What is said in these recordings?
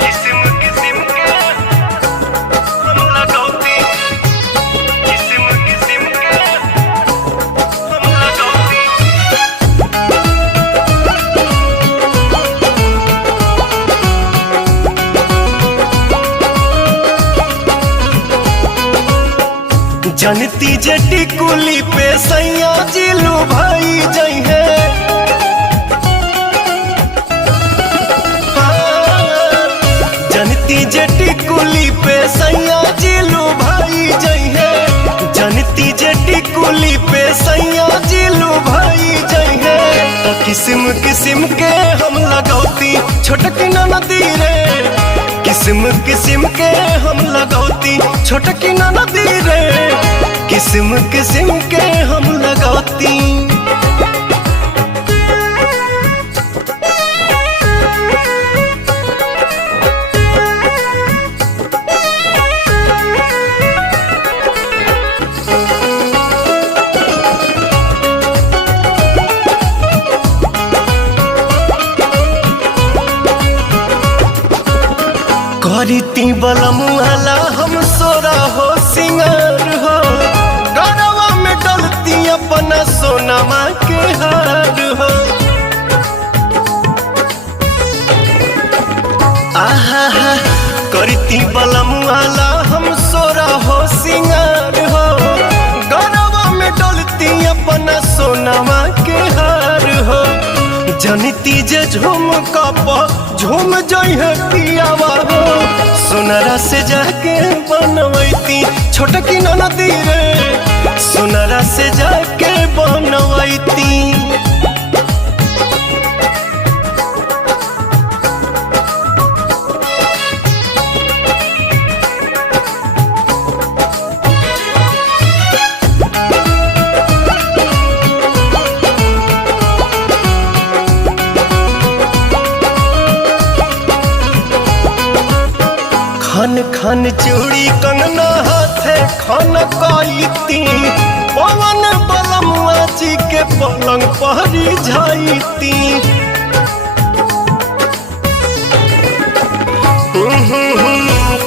किस्म किस्म के हम लगौती, किस्म किस्म के हम लगौती। जनती जटी कुली पे सैया जिलू भाई जई है, जनती जटी कुली पे सैया जिलू भाई जई है, जनती जटी कुली पे सैया जिलू भाई जई है। तो किस्म किस्म के हम लगौती छोटकी नदी रे, किस्म किस्म के हम लगौती छोटकी नदी रे, किस्म किस्म के हम लगौती। करीती बलमुआला हम सोरा हो सिंगार हो, गरवा में डलती अपना सोनमा के हार हो। आहा हा करीती बलमुआला हम सोरा हो सिंगार हो, गरवा में डलती अपना सोनमा के हार हो। जनती जे झूम कप झूम जइहे पियावा हो, सोनरा से जाके बनवैती छोटकी नदी रे, सोनरा से जाके बनवैती। खन खन चूड़ी कंगना हाथे खन कईती, पवन बलमुआ जी के पलंग पहरी जाईती।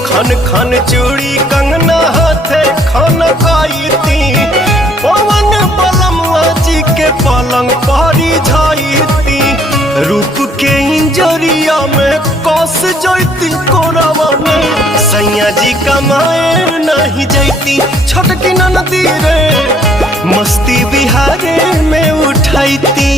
खन खन चूड़ी कंगना हाथे खन कईती, पवन बलमुआ जी के पलंग पहरी जाईती। रूप के इंजरिया में कस जैती कोरावा में, सैया जी कमाए नहीं जैती छोटकी नदी रे, मस्ती बिहारे में उठैती।